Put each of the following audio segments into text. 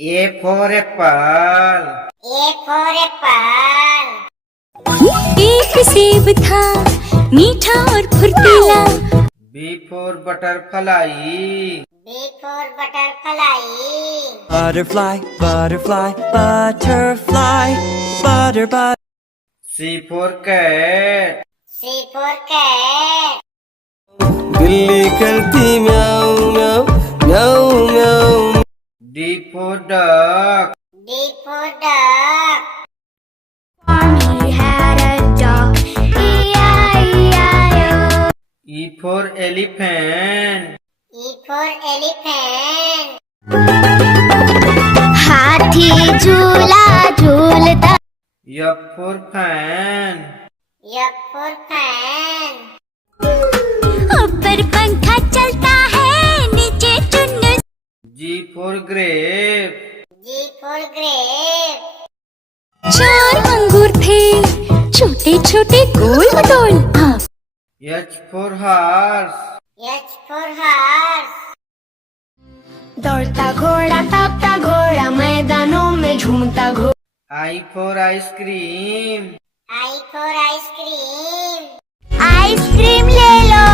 A for apple. A for apple. एक सेब था मीठा और फुर्तीला। B for butterfly. B for butterfly. Butterfly, butterfly, butterfly, butter. C for cat. C for cat. बिल्ली करती म्याऊं म्याऊं म्याऊं म्याऊं। D for duck. D for duck. He had a dog, E-I-E-I-O. E for elephant. E for elephant. हाथी झूला झूलता। F for fan. F for fan. ऊपर पंखा चलता है नीचे Chunnu. G for grape. G for grape. 4 अंगूर थे छोटे छोटे गोल मटोल। H for horse. H for horse. दौड़ता घोड़ा तापता घोड़ा मैदानों में झूमता घोड़ा। I for ice cream. I for ice cream. Ice cream ले लो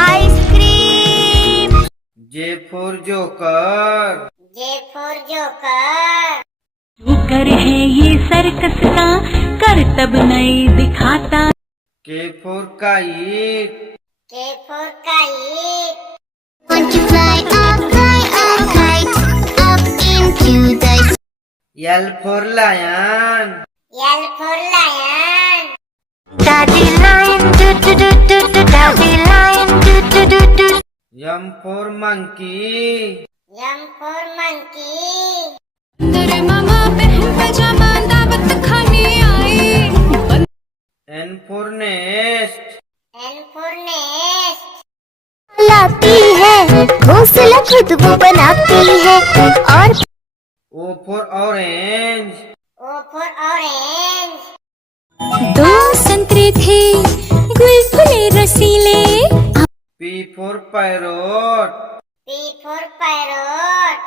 ice cream. J for joker. J for joker. कर है ये सर्कस का करतब नहीं दिखाता। K for kite. K for kite. Want to fly a kite up into the sky. L for lion. L for lion. Daddy lion do do do do do. Daddy lion do do do do. M for monkey. M for monkey. अंदर मामा बहन पजामा दावत खाने आई। N for nest. N for nest. लाती है घोंसला खुद वो बनाती है। और O for orange. O for orange. 2 संतरे थे गुलगुले रसीले। P for parrot. P for parrot.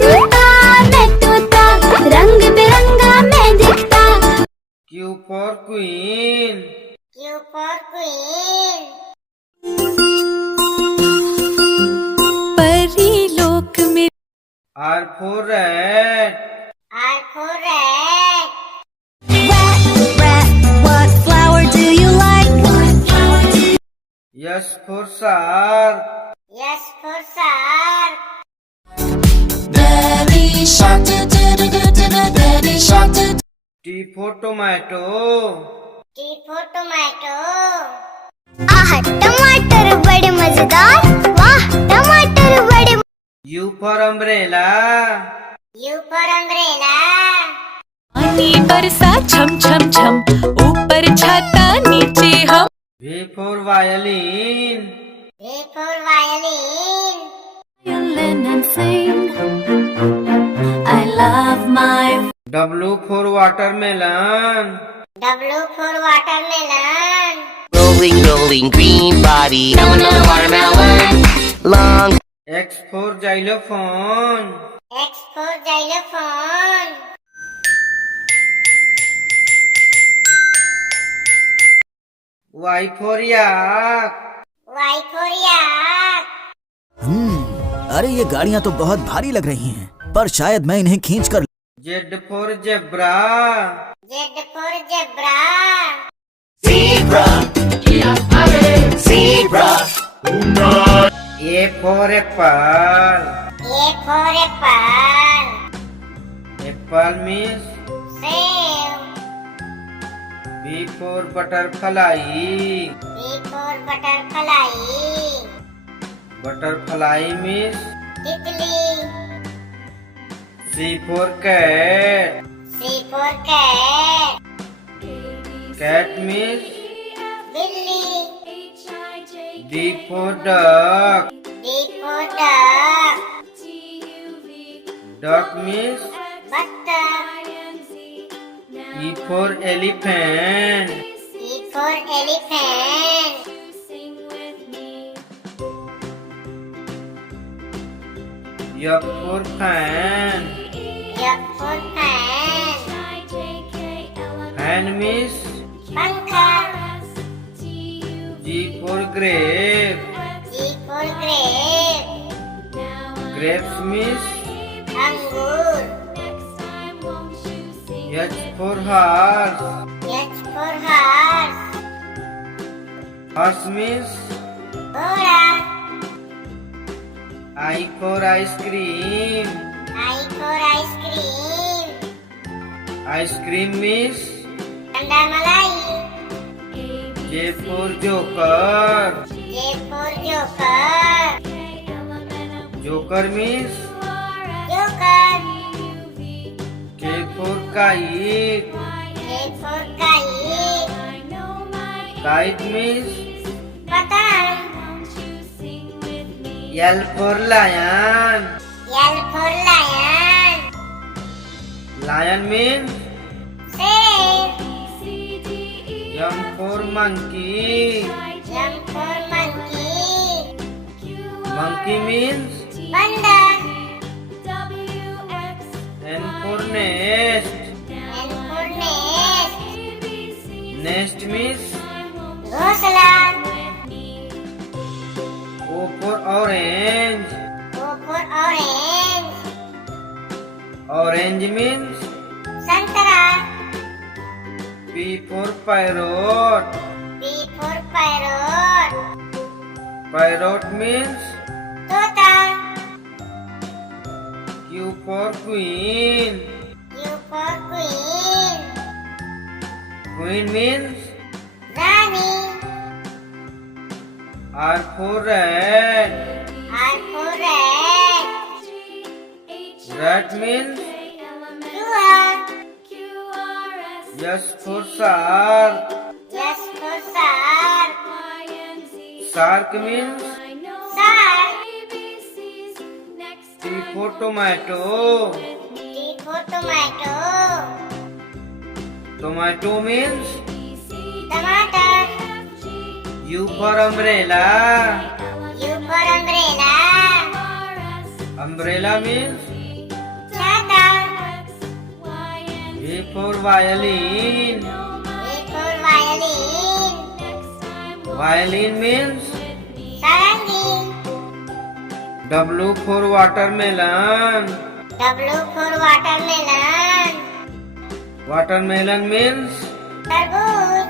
तोता मैं तोता रंग बिरंगा मैं दिखता। Q for queen. Q for queen. परी लोक में R for rat. R for rat. rat what flower do you like? S for shark. S for shark. Daddy shark do do do do do do. Daddy shark do. T for tomato. T for tomato. आह टमाटर बड़े मजेदार। वाह टमाटर बड़े। U for umbrella. U for umbrella. पानी बरसा छम छम छम ऊपर छाता नीचे हम। V for violin. V for violin. Violin and sing. I love my. W for watermelon. W for watermelon. Rolling, rolling, green body. Watermelon. Long. X for xylophone. X for xylophone. Y for yak. Y for yak. अरे ये गाड़ियाँ तो बहुत भारी लग रही हैं, पर शायद मैं इन्हें खींच कर। Z for zebra. Z for zebra. Zebra. Zebra. A for apple. A for apple. Apple means. Save. B for butterfly. B for butterfly. Butterfly means. Tickly. C for cat. C for cat. Cat means. Billy. D for duck. D for duck. Duck means. Buttercup. E for elephant. E for elephant. F for fan. F for fan. Fan means Pankha. G for grape. G for grape. Grapes means Angur. H for horse. H for horse. Horse means Ghoda. I for ice cream. I for ice cream. Ice cream means Anda Malai. J for joker. J for joker. Joker means Joker. K for kite. K for kite. Kite means Patang. L for lion. L for lion. Lion means Sheep. M for monkey. M for monkey. Monkey means Panda. N for nest. N for nest. Nest means Ghosla. O for orange. O for orange. Orange means Santara. P for parrot. P for parrot. Parrot means Tota. Q for queen. Q for queen. Queen means Rani. R for rat. R for rat. Rat means Dua. S for shark. S for shark. Shark means Shark. T for tomato. T for tomato. Tomato means Tomato. U for umbrella. U for umbrella. Umbrella means Chata. V for violin. V for violin. Violin means Sarangi. W for watermelon. W for watermelon. Watermelon means Tarbooj.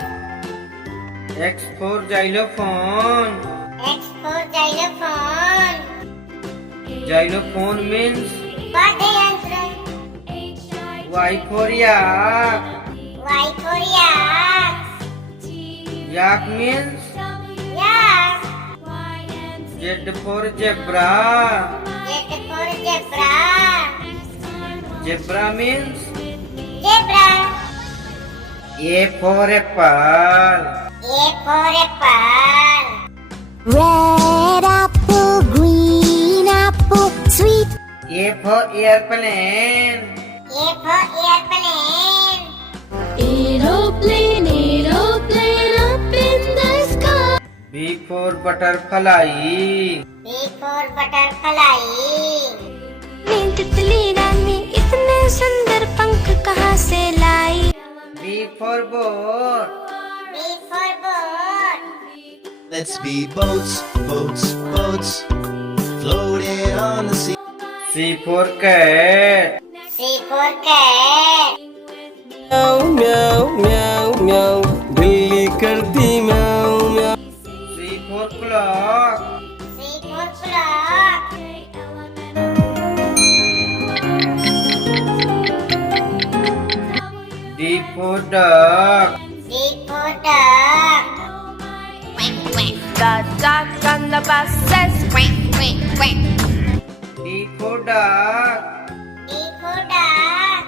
X for xylophone. X for xylophone. Xylophone means Vadrayantra. Y for yak. Y for yak. Yak means Yak. Z for zebra. Z for zebra. Zebra means Zebra. A for apple. A for apple. Red apple, green apple, sweet. A for airplane. A for airplane. Aeroplane, aeroplane up in the sky. B for butterfly. B for butterfly. तितली रानी इतने सुंदर पंख कहाँ से लाई? B for boat. B for boat. Let's be boats, boats, boats, floating on the sea. C for cat. C for cat. म्याऊ म्याऊ म्याऊ म्याऊ बिल्ली करती म्याऊ म्याऊ. C for clock. C for clock. D for duck. D for duck. The duck on the bus says quack, quack, quack. D for duck. D for duck.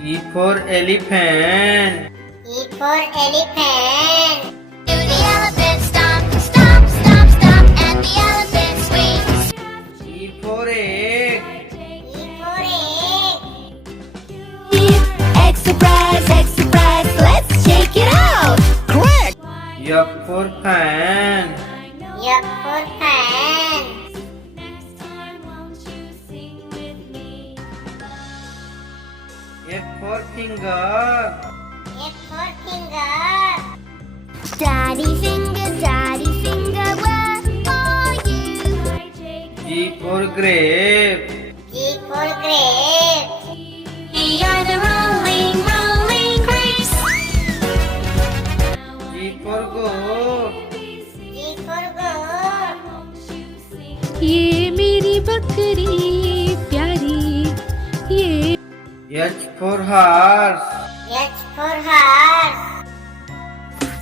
E for elephant. E for elephant. Do the elephant stomp, stomp, stomp, stomp, and the elephant swings. E for egg. E for egg. Egg surprise, let's shake it out. F for fan. F for fan. F for finger. F for finger. Daddy finger, where are you? G for grape. G for grape. We are the rolling, rolling grapes. G for goat. G for goat. ये मेरी बकरी प्यारी, ये H for horse. H for horse.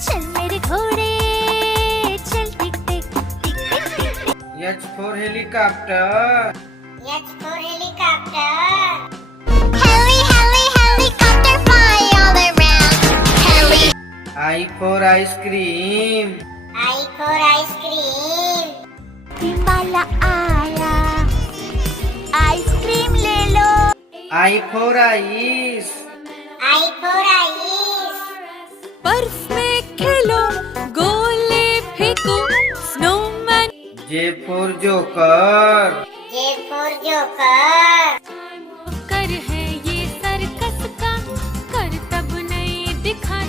चल मेरे घोड़े, चल टिक टिक टिक टिक टिक। H for helicopter. H for helicopter. Helicopter fly all around. I for ice cream. I for ice cream. वाला आया, आइसक्रीम ले लो। I for ice. I for ice. बर्फ में खेलो, गोले फेंको, snowman J for joker. J for joker. कर है ये सर्कस का, कर तब नहीं दिखा।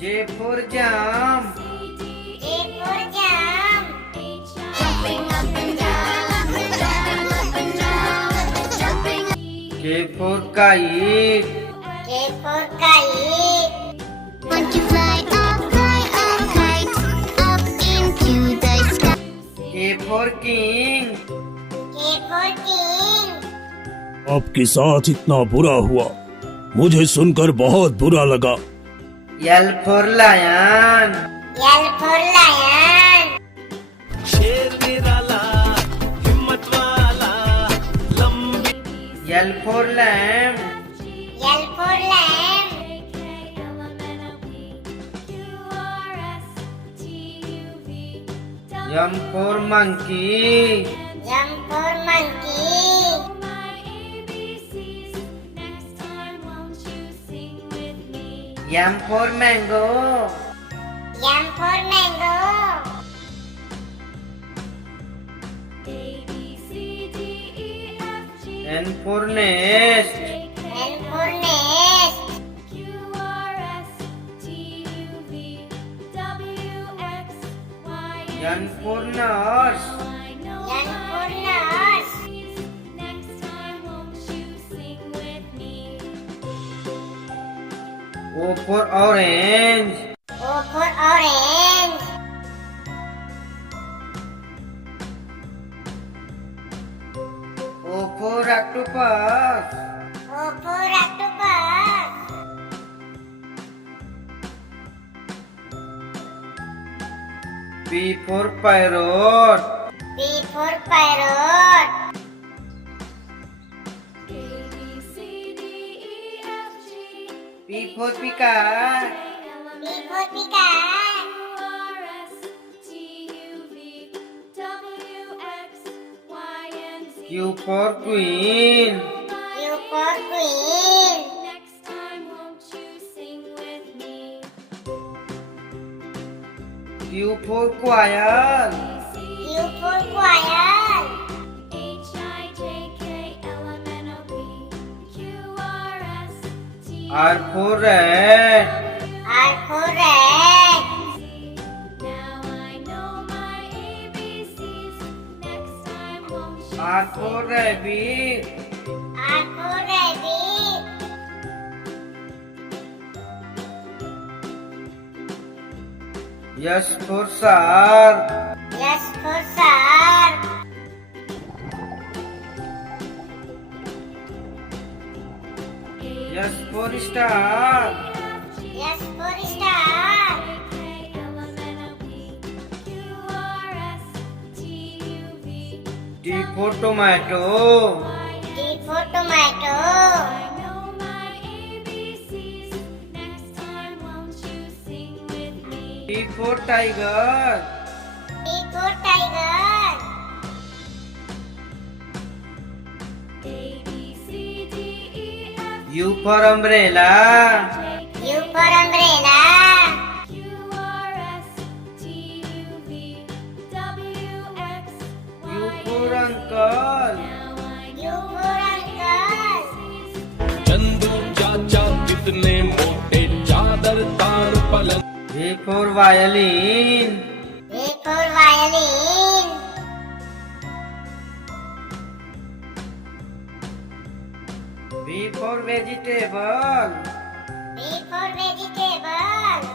J for jump. J for jump. Jumping up and down, up and down, up and down, jumping. K for kite. K for kite. Want to fly up kite, up into the sky. K for king. K for king. आपके साथ इतना बुरा हुआ, मुझे सुनकर बहुत बुरा लगा। L for lion. L for lion. L for lamb. L for lamb. M for monkey. M for monkey. M for mango. M for mango. N for nest. N for nest. N for nurse. N for nurse. O for orange. O for orange. O for octopus. O for octopus. P for parrot. P for parrot. P for peacock. P for peacock. Q for queen. Q for queen. Q for quail. Q for quail. R for rat. R for rat. R for rabbit. R for rabbit. S for shark. S for shark. S for star. S for star. T for tomato. T for tomato. T for tiger. T for tiger. U for umbrella. U for umbrella. for uncle. U for uncle. Chandu चाचा कितने मोटे चादर तार पलंग V for violin. V for violin. V for vegetable. V for vegetable.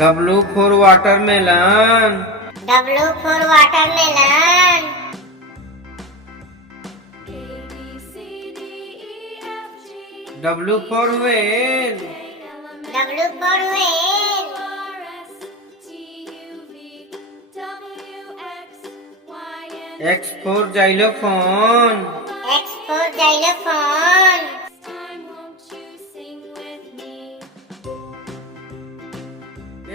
W for watermelon. W for watermelon. W for whale. W for whale. X for xylophone. X for xylophone.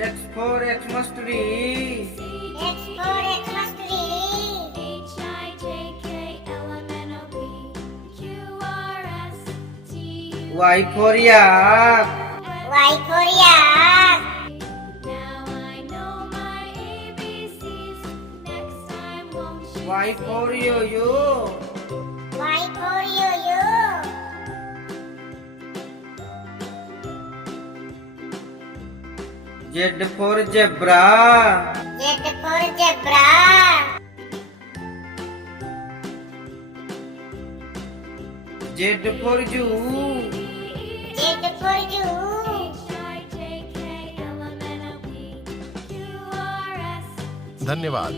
X for Xmas tree. X for Xmas tree. Y for yak. Y for yak. Y for yo-yo. Y for yo-yo. Z for zebra. Z for zebra. Z for zoo. Z for zoo. धन्यवाद।